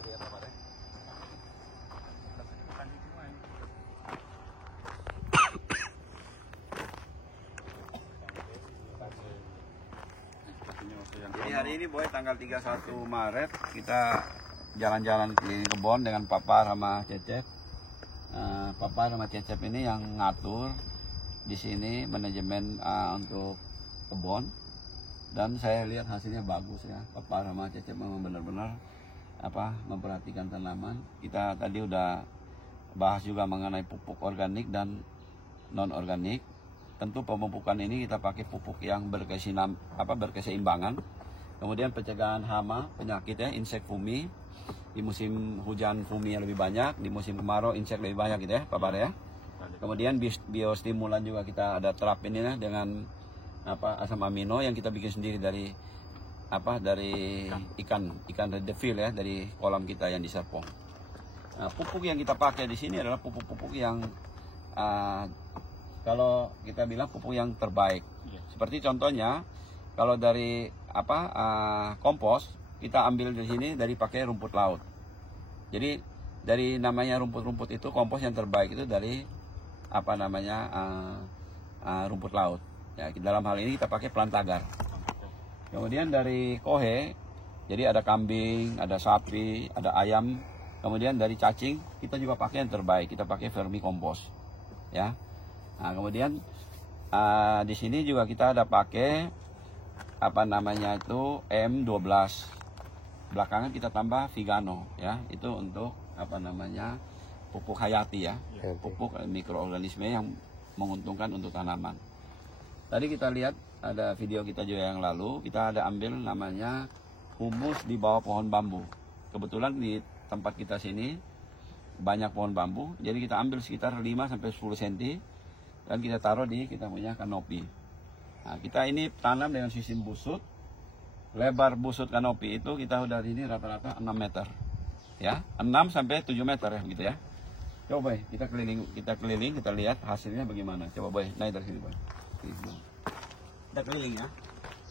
aja ya Pak Pare. Jadi hari ini Boy tanggal 31 Maret kita jalan-jalan keliling kebun dengan Papa sama Cecep. Papa sama Cecep ini yang ngatur di sini manajemen untuk kebun, dan saya lihat hasilnya bagus ya. Papa sama Cecep memang benar-benar memperhatikan tanaman. Kita tadi udah bahas juga mengenai pupuk organik dan non organik. Tentu pemupukan ini kita pakai pupuk yang berkeseimbangan. Kemudian pencegahan hama, penyakit ya, insek fumi. Di musim hujan fumi yang lebih banyak, di musim kemarau insek lebih banyak gitu ya, Pak Pare ya. Kemudian biostimulan juga kita ada terapin ini ya, dengan asam amino yang kita bikin sendiri dari ikan redevil ya, dari kolam kita yang di Serpong. Nah, pupuk yang kita pakai di sini adalah pupuk-pupuk yang kalau kita bilang pupuk yang terbaik. Seperti contohnya kalau dari kompos kita ambil di sini dari pakai rumput laut. Jadi dari namanya rumput-rumput itu kompos yang terbaik itu dari rumput laut. Ya, dalam hal ini kita pakai plantagar. Kemudian dari kohe, jadi ada kambing, ada sapi, ada ayam. Kemudian dari cacing kita juga pakai yang terbaik, kita pakai vermikompos. Ya. Nah, kemudian di sini juga kita ada pakai M12. Belakangan kita tambah Vigano ya, itu untuk pupuk hayati ya, pupuk mikroorganisme yang menguntungkan untuk tanaman. Tadi kita lihat ada video kita juga yang lalu, kita ada ambil namanya humus di bawah pohon bambu. Kebetulan di tempat kita sini banyak pohon bambu, jadi kita ambil sekitar 5-10 cm dan kita taruh di kita punya kanopi. Nah, kita ini tanam dengan sistem busut. Lebar busut kanopi itu kita udah ini rata-rata 6 meter. Ya, 6-7 meter ya begitu ya. Coba Boy, kita keliling, kita lihat hasilnya bagaimana. Coba Boy, naik dari sini Boy. Kita keliling ya.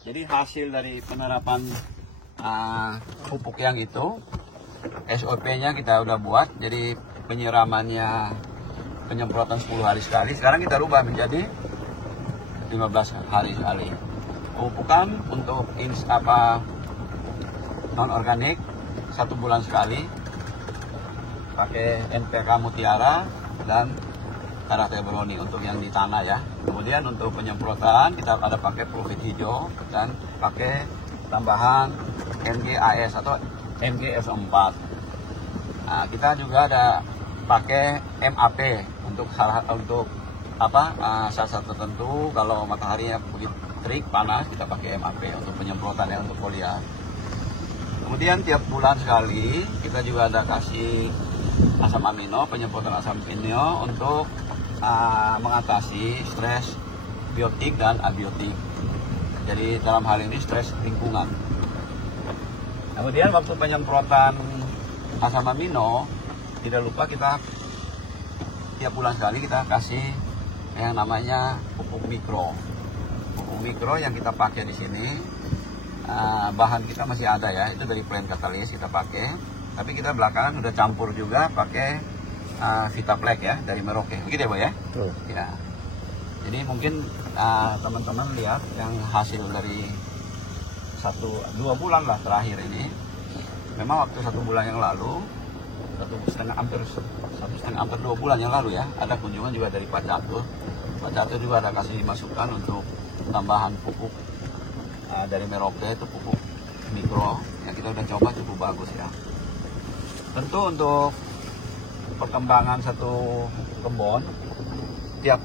Jadi hasil dari penerapan pupuk yang itu, SOP-nya kita udah buat. Jadi penyiramannya, penyemprotan 10 hari sekali. Sekarang kita rubah menjadi 15 hari sekali. Pemupukan untuk non organik 1 bulan sekali, pakai NPK Mutiara dan Taratebroni untuk yang di tanah ya. Kemudian untuk penyemprotan kita ada pakai Profit Hijau dan pakai tambahan MGAS atau MGS4. Nah, kita juga ada pakai MAP untuk saat tertentu kalau mataharinya begitu terik panas, kita pakai MAP untuk penyemprotan ya, untuk foliar. Kemudian tiap bulan sekali kita juga ada kasih asam amino, penyemprotan asam amino untuk mengatasi stres biotik dan abiotik. Jadi dalam hal ini stres lingkungan. Kemudian waktu penyemprotan asam amino, tidak lupa kita tiap bulan sekali kita kasih yang namanya pupuk mikro. Pupuk mikro yang kita pakai di sini, bahan kita masih ada ya, itu dari plant katalis kita pakai. Tapi kita belakangan udah campur juga pakai Vitaplex ya, dari Merauke. Begitu ya Boy ya? Ya. Jadi mungkin teman-teman lihat yang hasil dari 1-2 bulan lah terakhir ini. Memang waktu 1 bulan yang lalu, hampir 2 bulan yang lalu ya, ada kunjungan juga dari Pak Catur. Pak Catur juga ada kasih masukan untuk tambahan pupuk dari Merauke, itu pupuk mikro yang kita udah coba cukup bagus ya. Tentu untuk perkembangan satu kebun, tiap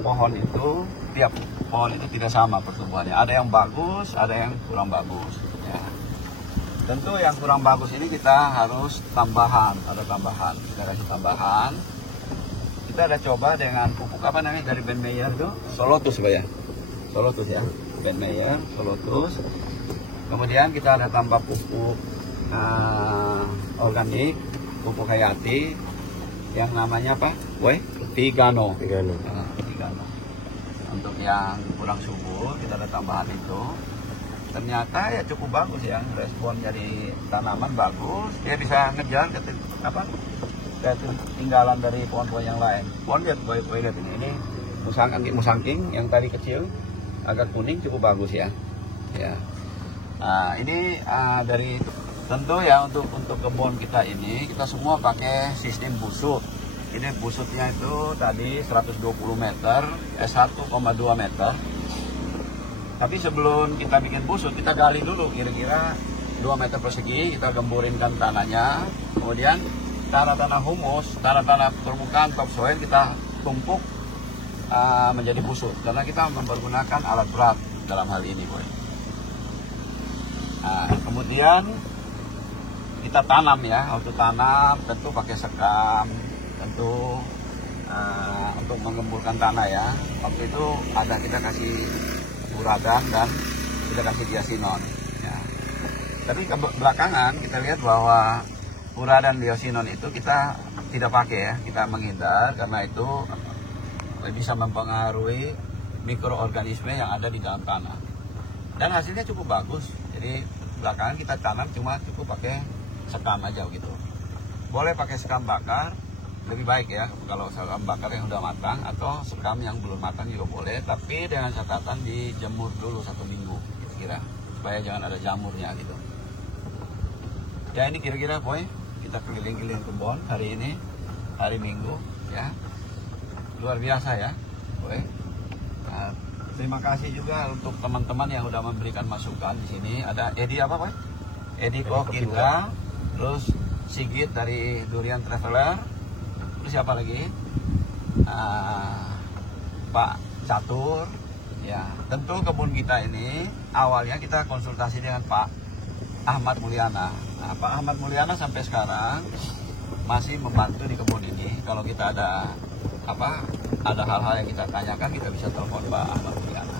pohon itu tidak sama pertumbuhannya. Ada yang bagus, ada yang kurang bagus. Ya. Tentu yang kurang bagus ini kita harus ada tambahan. Kita kasih tambahan. Kita ada coba dengan pupuk dari Ben Meyer itu, Solotus ya. Solotus ya, Ben Meyer, Solotus. Kemudian kita ada tambah pupuk organik, pupuk hayati yang namanya apa? Vigano. Vigano. Untuk yang kurang subur kita ada tambahan itu. ternyata ya cukup bagus ya, respon dari tanaman bagus, dia bisa ngejar ketinggalan dari pohon-pohon yang lain. Pohon lihat ini musangking yang tadi kecil agak kuning cukup bagus ya. Nah ini dari tentu ya untuk kebun kita ini kita semua pakai sistem busut. Ini busutnya itu tadi 120 meter, 1,2 meter. Tapi sebelum kita bikin busut, kita gali dulu kira-kira 2 meter persegi, kita gemburinkan tanahnya. Kemudian tanah-tanah humus, tanah-tanah permukaan topsoil kita tumpuk menjadi busut. Karena kita mempergunakan alat berat dalam hal ini, boy. Nah, kemudian kita tanam ya, waktu tanam tentu pakai sekam, tentu untuk menggemburkan tanah ya. Waktu itu ada kita kasih uradan dan kita kasih diasinon ya. Tapi belakangan kita lihat bahwa uradan diasinon itu kita tidak pakai ya, kita menghindar karena itu bisa mempengaruhi mikroorganisme yang ada di dalam tanah. Dan hasilnya cukup bagus. Jadi belakangan kita tanam cuma cukup pakai sekam aja gitu. Boleh pakai sekam bakar, lebih baik ya kalau sekam bakar yang udah matang, atau sekam yang belum matang juga boleh, tapi dengan catatan dijemur dulu 1 minggu kira-kira supaya jangan ada jamurnya gitu. Ya ini kira-kira boy, kita keliling-keliling kebun hari ini, hari Minggu ya, luar biasa ya boy. Nah, terima kasih juga untuk teman-teman yang udah memberikan masukan di sini. Ada Edi apa boy? Edi Kokindra, terus Sigit dari Durian Traveler. Terus siapa lagi? Pak Catur. Ya, tentu kebun kita ini awalnya kita konsultasi dengan Pak Ahmad Mulyana. Nah, Pak Ahmad Mulyana sampai sekarang masih membantu di kebun ini. Kalau kita ada hal-hal yang kita tanyakan, kita bisa telepon Pak Ahmad Mulyana.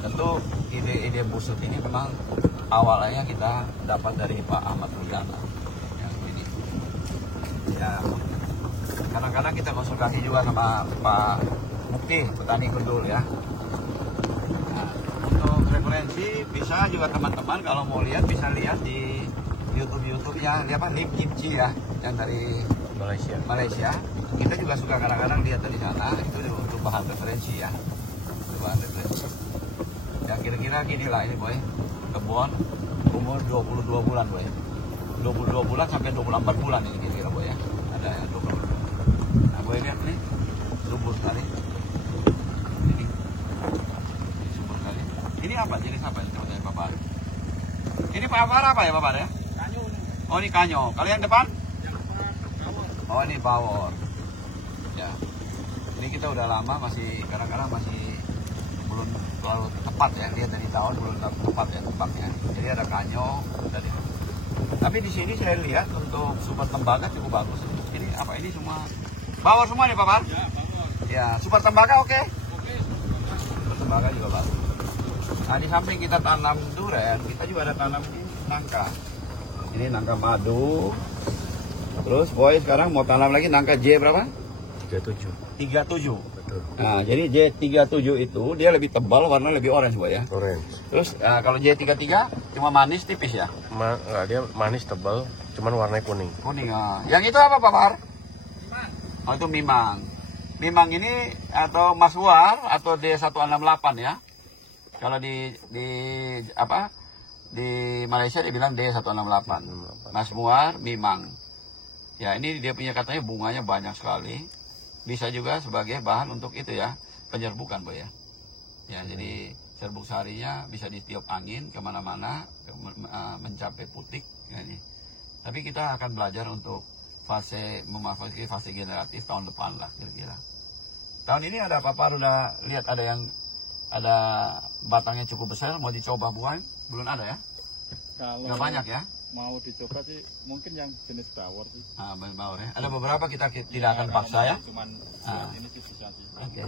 Tentu ide-ide busut ini memang awalnya kita dapat dari Pak Ahmad Mulyana. Ya, kadang-kadang kita konsultasi juga sama Pak Mukti, petani gundul ya. Nah, untuk referensi bisa juga teman-teman kalau mau lihat bisa lihat di YouTube-nya, Lim Kimchi ya, yang dari Malaysia. Kita juga suka kadang-kadang lihat dari sana, itu untuk bahan referensi ya. Bahan referensi. Ya kira-kira gini lah ini boy, kebun umur 22 bulan boy. 22 bulan sampai 24 bulan ini kira-kira boy ya. Ada yang 24. Nah boy lihat nih, subur sekali. Ini subur sekali. Ini apa? Jenis apa? Coba tanya Bapak. Ini apa ya Bapak ya? Kanyo. Oh ini kanyo. Kalau yang depan? Yang depan bawor. Oh ini bawor. Ya. Ini kita udah lama masih kadang-kadang masih belum terlalu tepat ya, lihat dari tahun belum tepat ya tempatnya. Jadi ada kanyo dari. Tapi di sini saya lihat untuk super tembaga cukup bagus. Ini apa ini semua bawor semua nih Bapak? Ya, bawor. Ya, super tembaga oke. Oke. Super tembaga juga bagus. Nah, di samping kita tanam durian, kita juga ada tanam nangka. Ini nangka madu. Terus boy sekarang mau tanam lagi nangka J berapa? 37. Betul. Nah, jadi J37 itu dia lebih tebal, warna lebih orange boy ya. Orange. Terus kalau J33 cuma manis tipis ya? Enggak, dia manis tebal, cuman warnanya kuning. Kuning. Yang itu apa Pak Bahar? Mimang. Oh itu Mimang. Mimang ini atau Maswar atau D168 ya. Kalau di Malaysia dibilang D168. Maswar, Mimang. Ya ini dia punya katanya bunganya banyak sekali. Bisa juga sebagai bahan untuk itu ya, penyerbukan boy ya. Ya jadi serbuk sarinya bisa ditiup angin kemana-mana, mencapai putik ya ini. Tapi kita akan belajar untuk memasuki fase generatif tahun depan lah kira-kira. Tahun ini ada apa-apa udah lihat ada batangnya cukup besar, mau dicoba buang? Belum ada ya? Kalau nggak banyak ya? Mau dicoba sih mungkin yang jenis bawor sih. Bawor ya. Ada beberapa kita tidak akan paksa ya. Cuman ini sih bisa sih. Oke.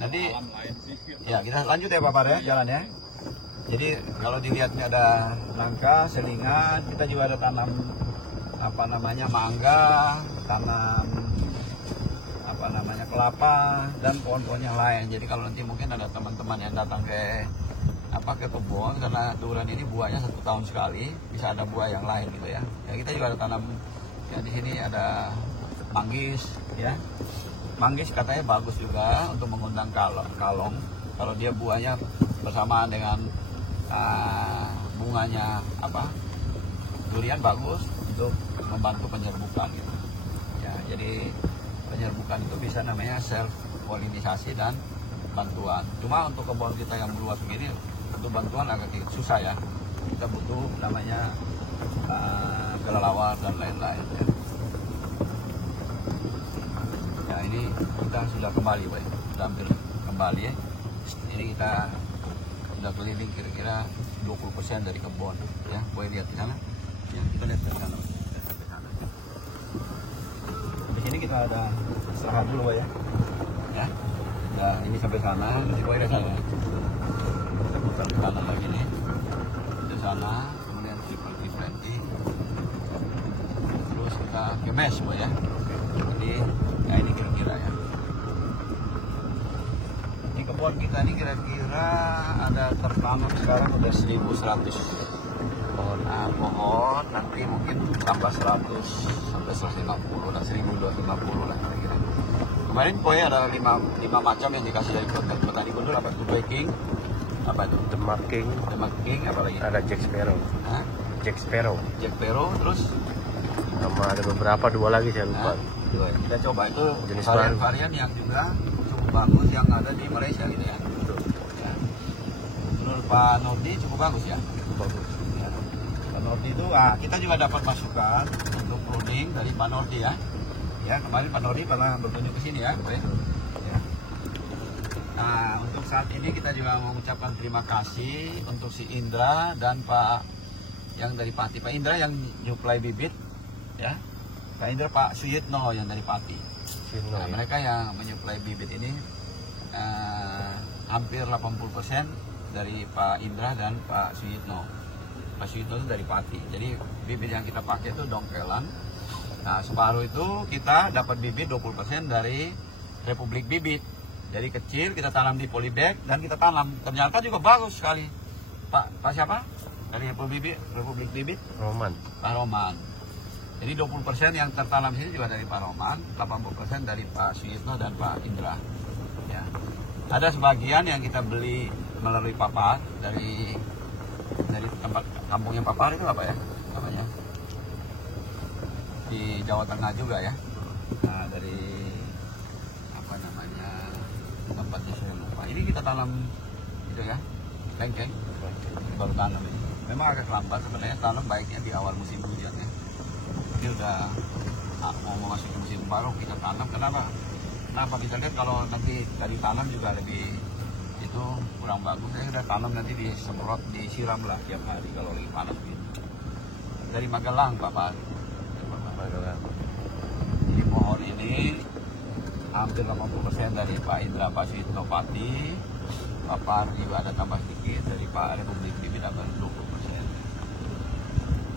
Nanti alam lain sih. Ya kita lanjut ya Bapak ya jalan ya. Jadi kalau dilihatnya ada nangka, selingan, kita juga ada tanam mangga, tanam kelapa dan pohon-pohon yang lain. Jadi kalau nanti mungkin ada teman-teman yang datang ke ke kebun, karena durian ini buahnya 1 tahun sekali, bisa ada buah yang lain gitu ya. Ya kita juga ada tanam ya, di sini ada manggis ya. Manggis katanya bagus juga untuk mengundang kalong. Kalau dia buahnya bersamaan dengan bunganya durian, bagus untuk membantu penyerbukan gitu. Ya, jadi penyerbukan itu bisa namanya self polinisasi dan bantuan. Cuma untuk kebun kita yang meluas begini, untuk bantuan agak susah ya. Kita butuh namanya kelelawar dan lain-lain ya. Ya, ini kita sudah kembali, Pak. Sudah hampir kembali ya. Ini kita sudah keliling kira-kira 20% dari kebun ya. Boleh lihat di sana. Ya, kita lihat ke sana. Di sini kita ada istirahat dulu, Pak ya. Ya. Nah, ini sampai sana, nanti boleh ke sana. Kita putar ke kanan lagi nih. Di sana, kemudian seperti plenty. Terus kita ke mesh, Pak ya. Jadi ya ini kira-kira ya. Di kebun kita ini kira-kira ada tertanam sekarang udah 1.100 pohon. Nah, pohon nanti mungkin tambah 100 sampai 150 dan 1.250 lah kira-kira. Kemarin pokoknya ada 5 macam yang dikasih dari petani gundul. Apa itu? Baking, apa itu? Demarking, apa lagi? ada Jack Sparrow. Hah? Jack Sparrow. Jack Sparrow, terus Sama ada beberapa, 2 lagi saya lupa. Dua. Kita coba itu Jenis varian yang juga cukup bagus yang ada di Malaysia gitu ya. Ya. Menurut Pak Nordi cukup bagus ya. Bagus. Ya. Pak Nordi itu, kita juga dapat masukan untuk pruning dari Pak Nordi ya. Ya, kemarin Pak Nordi pernah berkunjung ke sini ya, boleh. Ya. Nah, untuk saat ini kita juga mengucapkan terima kasih untuk si Indra dan Pak yang dari Pati. Pak Indra yang nyuplai bibit ya. Pak Indra, Pak Suyitno yang dari Pati. Nah, mereka yang menyuplai bibit ini hampir 80% dari Pak Indra dan Pak Suyitno. Pak Suyitno itu dari Pati. Jadi bibit yang kita pakai itu dongkelan. Nah, separuh itu kita dapat bibit 20% dari Republik Bibit. Jadi kecil kita tanam di polybag dan kita tanam. Ternyata juga bagus sekali. Pak siapa? Dari Republik Bibit? Roman. Pak Roman. Jadi 20% yang tertanam di sini juga dari Pak Roman, 80% dari Pak Suyitno dan Pak Indra. Ya. Ada sebagian yang kita beli melalui Papar dari tempat kampungnya Papar itu apa ya namanya? Di Jawa Tengah juga ya. Nah, dari apa namanya tempatnya saya lupa. Ini kita tanam itu ya, lengkeng, baru tanam ini. Memang agak lambat sebenarnya, tanam baiknya di awal musim hujan ya. Ini udah mau memasuki musim baru kita tanam. Kenapa? Kita lihat kalau nanti dari tanam juga lebih itu kurang bagus. Saya udah tanam nanti disemprot, disiram lah tiap hari kalau lagi panas gitu. Dari Magelang, Pak. Jadi pohon ini hampir 80% dari Pak Indra, Pak Suyitno, Pati. Papar juga ada tambah sedikit dari Pak Republik Bibit, ada 20%.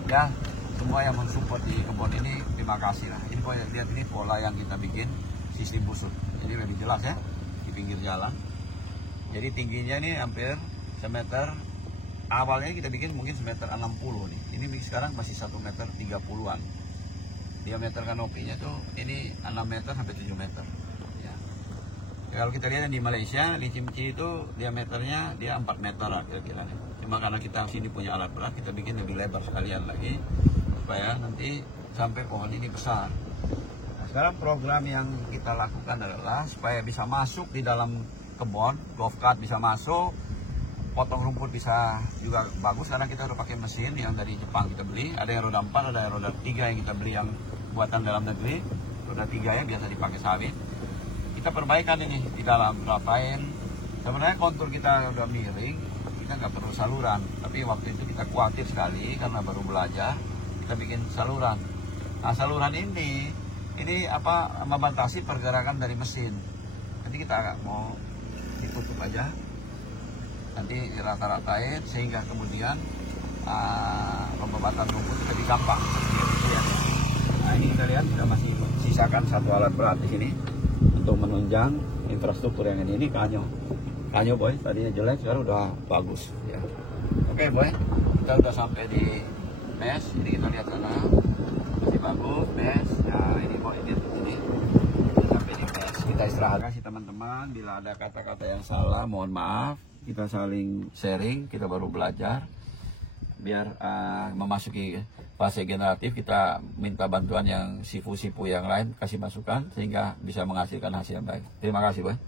Ya, semua yang mensupport di kebun ini terima kasih lah. Ini lihat ini pola yang kita bikin sistem busuk. Jadi lebih jelas ya di pinggir jalan. Jadi tingginya ini hampir semeter. Awalnya kita bikin mungkin semeter 60 nih. Ini sekarang masih 1 meter 30-an. Diameter kanopinya tuh ini 6 meter sampai 7 meter. Ya. Kalau kita lihat di Malaysia, di Cimci itu diameternya dia 4 meter lah kira-kira. Cuma karena kita sini punya alat berat, kita bikin lebih lebar sekalian lagi supaya nanti sampai pohon ini besar. Nah, sekarang program yang kita lakukan adalah supaya bisa masuk di dalam kebun, golf cart bisa masuk, potong rumput bisa juga bagus karena kita udah pakai mesin yang dari Jepang kita beli. Ada yang roda 4, ada yang roda 3 yang kita beli yang buatan dalam negeri. Roda 3 ya biasa dipakai sawit. Kita perbaikan ini di dalam rapain. Sebenarnya kontur kita udah miring, kita nggak perlu saluran. Tapi waktu itu kita khawatir sekali karena baru belajar, kita bikin saluran. Nah, saluran ini membatasi pergerakan dari mesin. Nanti kita mau ditutup aja. Nanti rata-ratain sehingga kemudian pembebatan rumput lebih gampang. Nah, ini kita lihat kita masih sisakan satu alat berat di sini untuk menunjang infrastruktur yang ini kanyo boy, tadinya jelek sekarang udah bagus ya. Oke boy, kita udah sampai di mes. Ini kita lihat sana masih bagus mes. Nah ini boy, ini sampai di mes. Kita istirahat. Kasih teman-teman, bila ada kata-kata yang salah mohon maaf. Kita saling sharing, kita baru belajar. Biar memasuki fase generatif, kita minta bantuan yang sifu-sifu yang lain kasih masukan sehingga bisa menghasilkan hasil yang baik. Terima kasih boy.